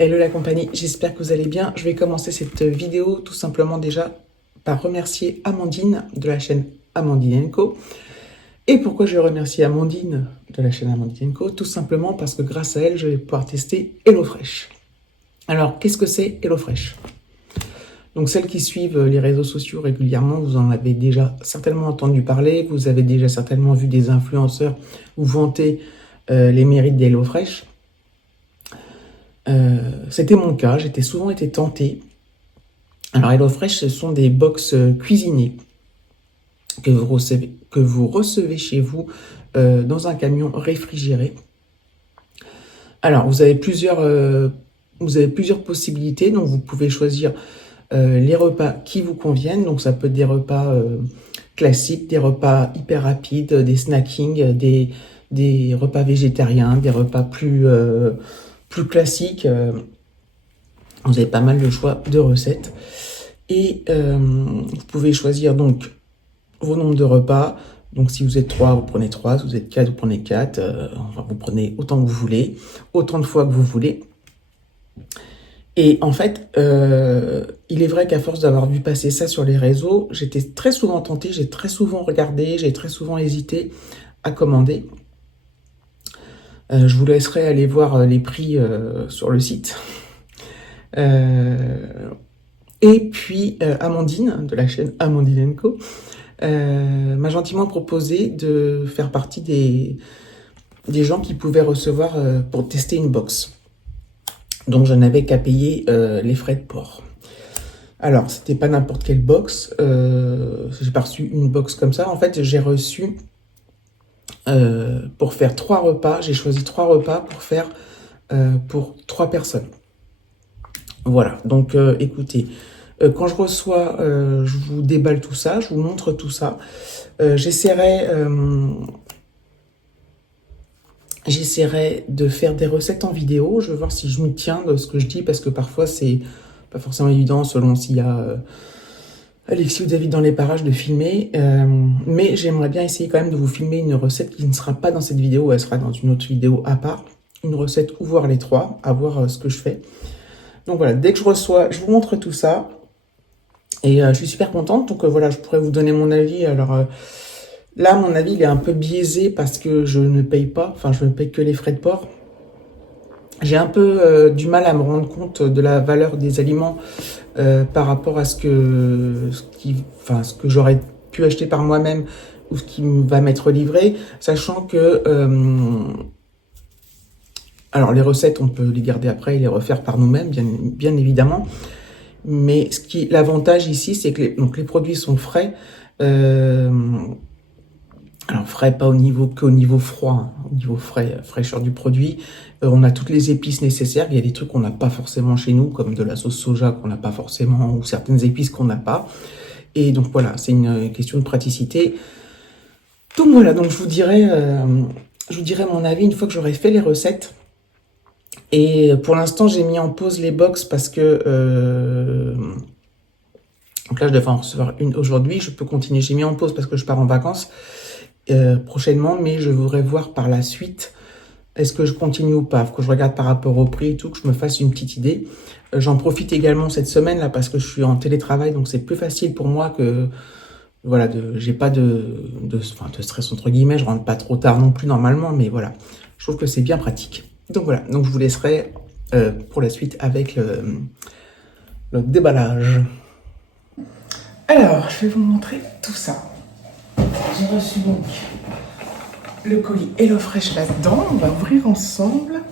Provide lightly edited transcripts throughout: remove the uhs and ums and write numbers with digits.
Hello la compagnie, j'espère que vous allez bien. Je vais commencer cette vidéo tout simplement déjà par remercier Amandine de la chaîne Amandine & Co. Et pourquoi je remercie Amandine de la chaîne Amandine & Co? Tout simplement parce que grâce à elle, je vais pouvoir tester HelloFresh. Alors, qu'est-ce que c'est HelloFresh? Donc, celles qui suivent les réseaux sociaux régulièrement, vous en avez déjà certainement entendu parler. Vous avez déjà certainement vu des influenceurs vous vanter les mérites d'HelloFresh. C'était mon cas, j'étais souvent été tentée. Alors HelloFresh, ce sont des box cuisinées que vous recevez chez vous dans un camion réfrigéré. Alors vous avez plusieurs possibilités, donc vous pouvez choisir les repas qui vous conviennent. Donc ça peut être des repas classiques, des repas hyper rapides, des snackings, des repas végétariens, des repas plus classiques. Vous avez pas mal de choix de recettes. Et vous pouvez choisir donc vos nombres de repas. Donc si vous êtes 3, vous prenez 3. Si vous êtes 4, vous prenez 4. Enfin, vous prenez autant que vous voulez, autant de fois que vous voulez. Et en fait, il est vrai qu'à force d'avoir vu passer ça sur les réseaux, j'étais très souvent tentée, j'ai très souvent regardé, j'ai très souvent hésité à commander. Je vous laisserai aller voir les prix sur le site. Et puis Amandine, de la chaîne Amandine & Co, m'a gentiment proposé de faire partie des gens qui pouvaient recevoir pour tester une box. Donc je n'avais qu'à payer les frais de port. Alors, c'était pas n'importe quelle box. J'ai pas reçu une box comme ça. En fait, j'ai reçu pour faire 3 repas. J'ai choisi 3 repas pour faire pour 3 personnes. Voilà, donc écoutez, quand je reçois, je vous déballe tout ça, je vous montre tout ça. J'essaierai de faire des recettes en vidéo. Je vais voir si je m'y tiens de ce que je dis, parce que parfois c'est pas forcément évident selon s'il y a Alexis ou David dans les parages de filmer. Mais j'aimerais bien essayer quand même de vous filmer une recette qui ne sera pas dans cette vidéo, elle sera dans une autre vidéo à part. Une recette ou voir les 3, à voir ce que je fais. Donc voilà, dès que je reçois, je vous montre tout ça. Et je suis super contente. Donc voilà, je pourrais vous donner mon avis. Alors là, mon avis, il est un peu biaisé parce que je ne paye pas. Enfin, je ne paye que les frais de port. J'ai un peu du mal à me rendre compte de la valeur des aliments par rapport à ce que j'aurais pu acheter par moi-même ou ce qui va m'être livré. Sachant que... alors, les recettes, on peut les garder après et les refaire par nous-mêmes, bien évidemment. Mais l'avantage ici, c'est que les produits sont frais. Alors, frais, pas qu'au niveau froid, hein, au niveau frais, fraîcheur du produit. On a toutes les épices nécessaires. Il y a des trucs qu'on n'a pas forcément chez nous, comme de la sauce soja qu'on n'a pas forcément, ou certaines épices qu'on n'a pas. Et donc, voilà, c'est une question de praticité. Donc, voilà, donc je vous dirai mon avis une fois que j'aurai fait les recettes. Et pour l'instant, j'ai mis en pause les box parce que... donc là, je devais en recevoir une aujourd'hui. Je peux continuer. J'ai mis en pause parce que je pars en vacances prochainement. Mais je voudrais voir par la suite. Est-ce que je continue ou pas? Faut que je regarde par rapport au prix et tout, que je me fasse une petite idée. J'en profite également cette semaine là parce que je suis en télétravail. Donc c'est plus facile pour moi que... Voilà, j'ai pas de stress entre guillemets. Je rentre pas trop tard non plus normalement. Mais voilà, je trouve que c'est bien pratique. Donc voilà, donc je vous laisserai pour la suite avec le déballage. Alors, je vais vous montrer tout ça. J'ai reçu donc le colis HelloFresh là-dedans. On va ouvrir ensemble.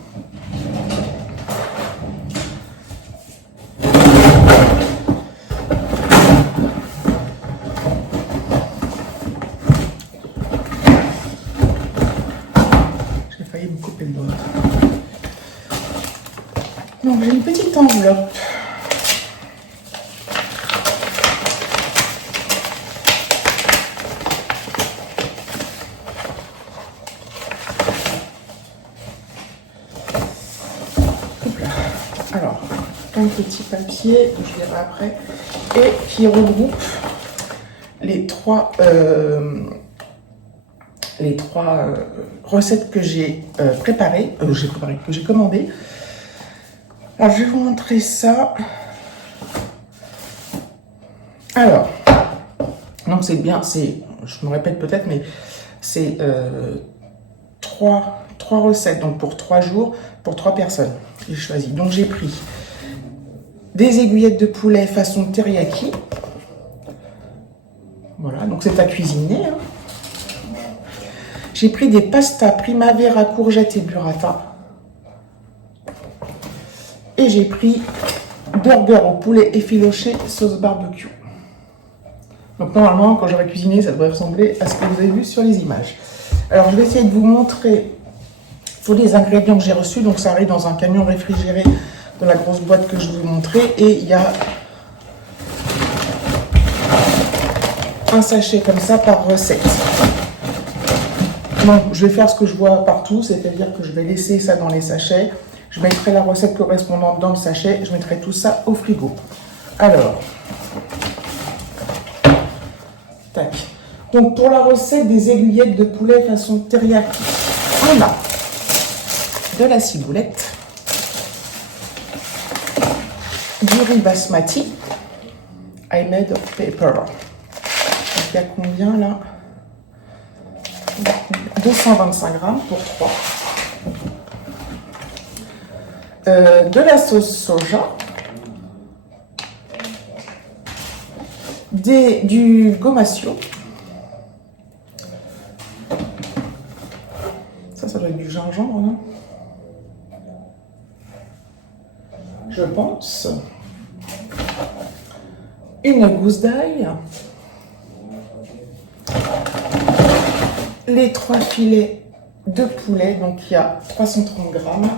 J'ai failli me couper le doigt. Donc j'ai une petite enveloppe. Alors, un petit papier, je verrai après, et qui regroupe les trois recettes que j'ai préparées, que j'ai commandées. Alors, je vais vous montrer ça. Alors, donc c'est bien, je me répète peut-être, mais c'est trois recettes, donc pour 3 jours, pour 3 personnes. J'ai choisi. Donc j'ai pris des aiguillettes de poulet façon teriyaki. Voilà, donc c'est à cuisiner. Hein. J'ai pris des pastas primavera, courgettes et burrata. Et j'ai pris burger au poulet effiloché sauce barbecue. Donc normalement, quand j'aurai cuisiné, ça devrait ressembler à ce que vous avez vu sur les images. Alors je vais essayer de vous montrer tous les ingrédients que j'ai reçus. Donc ça arrive dans un camion réfrigéré dans la grosse boîte que je vous ai montré. Et il y a un sachet comme ça par recette. Donc je vais faire ce que je vois partout, c'est-à-dire que je vais laisser ça dans les sachets. Je mettrai la recette correspondante dans le sachet. Je mettrai tout ça au frigo. Alors, tac. Donc pour la recette des aiguillettes de poulet façon teriyaki, on a de la ciboulette, du riz basmati, I made of paper. Donc il y a combien là? 225 grammes pour 3. De la sauce soja, du gomasio, ça doit être du gingembre, non? Je pense. Une gousse d'ail, les 3 filets de poulet, donc il y a 330 grammes.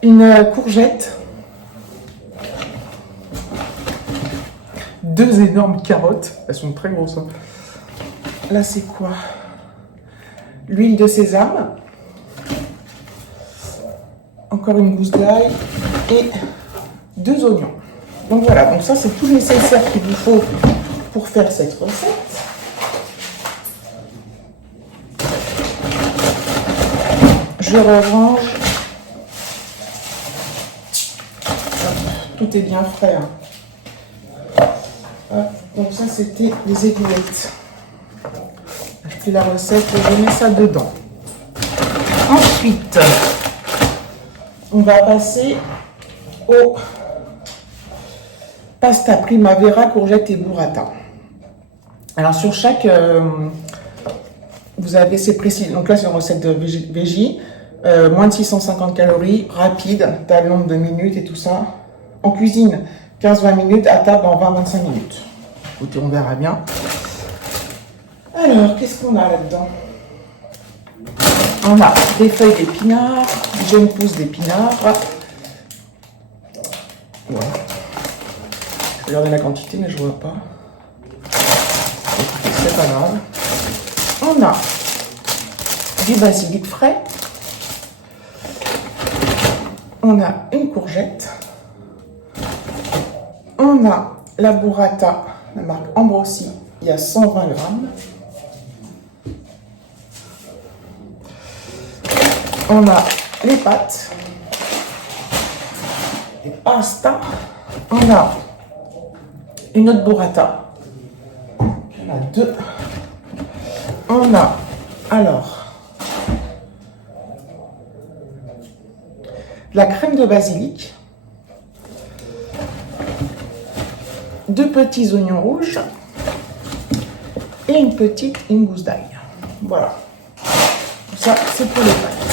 Une courgette, 2 énormes carottes, elles sont très grosses. Hein. Là c'est quoi? L'huile de sésame, encore une gousse d'ail et 2 oignons. Donc voilà, donc ça c'est tout le nécessaire qu'il vous faut pour faire cette recette. Je rerange. Tout est bien frais. Hein. Donc ça, c'était les aiguillettes. J'ai pris la recette et je mets ça dedans. Ensuite, on va passer au pasta primavera, courgettes et burrata. Alors sur chaque, vous avez ces précis. Donc là, c'est une recette de végé, moins de 650 calories, rapide, table longue de 2 minutes et tout ça. En cuisine, 15-20 minutes, à table en 20-25 minutes. Écoutez, on verra bien. Alors, qu'est-ce qu'on a là-dedans? On a des feuilles d'épinards, jeunes pousses d'épinards. Voilà. Je vais regarder la quantité, mais je ne vois pas. Écoutez, c'est pas grave. On a du basilic frais. On a une courgette. On a la burrata, la marque Ambrosi, il y a 120 grammes. On a les pâtes, les pastas. On a une autre burrata. Il y en a 2. On a, alors, la crème de basilic. 2 petits oignons rouges et une gousse d'ail. Voilà. Ça, c'est pour les pâtes.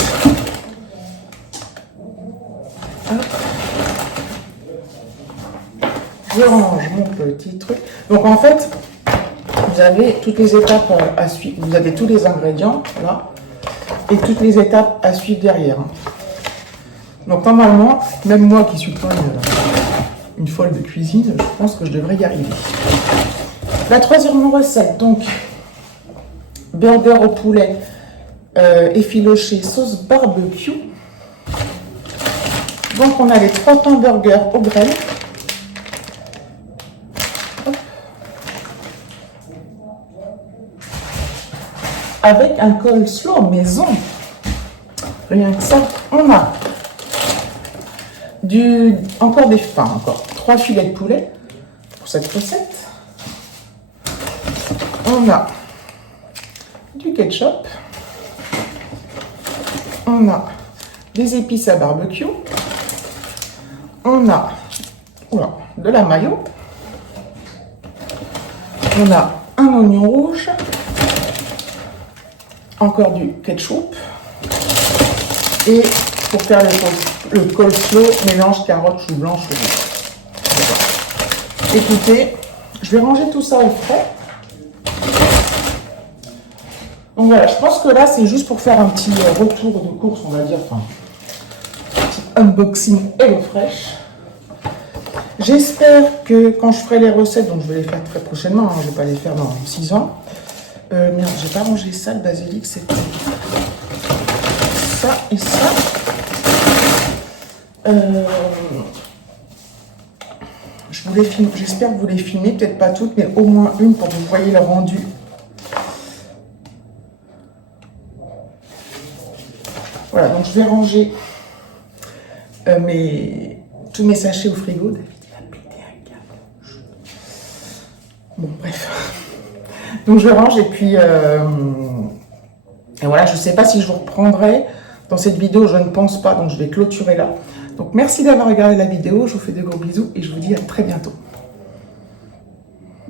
Hop. Je range mon petit truc. Donc en fait, vous avez toutes les étapes à suivre. Vous avez tous les ingrédients là et toutes les étapes à suivre derrière. Donc normalement, même moi qui suis pas une folle de cuisine, je pense que je devrais y arriver. La 3e recette, donc, burger au poulet effiloché sauce barbecue. Donc on a les 3 pains burgers au grêle. Hop. Avec un coleslaw maison. Rien que ça, on a encore 3 filets de poulet pour cette recette. On a du ketchup. On a des épices à barbecue. On a de la mayo. On a un oignon rouge. Encore du ketchup. Et pour faire le coleslaw, mélange carottes, chou blanc, chou rouge. Écoutez, je vais ranger tout ça au frais. Donc voilà, je pense que là, c'est juste pour faire un petit retour de course, on va dire, enfin, un petit unboxing HelloFresh. J'espère que quand je ferai les recettes, donc je vais les faire très prochainement, je ne vais pas les faire dans 6 ans. Merde, j'ai pas rangé ça, le basilic, c'était ça et ça. J'espère que vous les filmez, peut-être pas toutes, mais au moins une pour que vous voyez le rendu. Voilà, donc je vais ranger tous mes sachets au frigo. David, il a pété un câble. Bon, bref. Donc je range et puis et voilà, je ne sais pas si je vous reprendrai dans cette vidéo, je ne pense pas, donc je vais clôturer là. Donc merci d'avoir regardé la vidéo, je vous fais de gros bisous et je vous dis à très bientôt.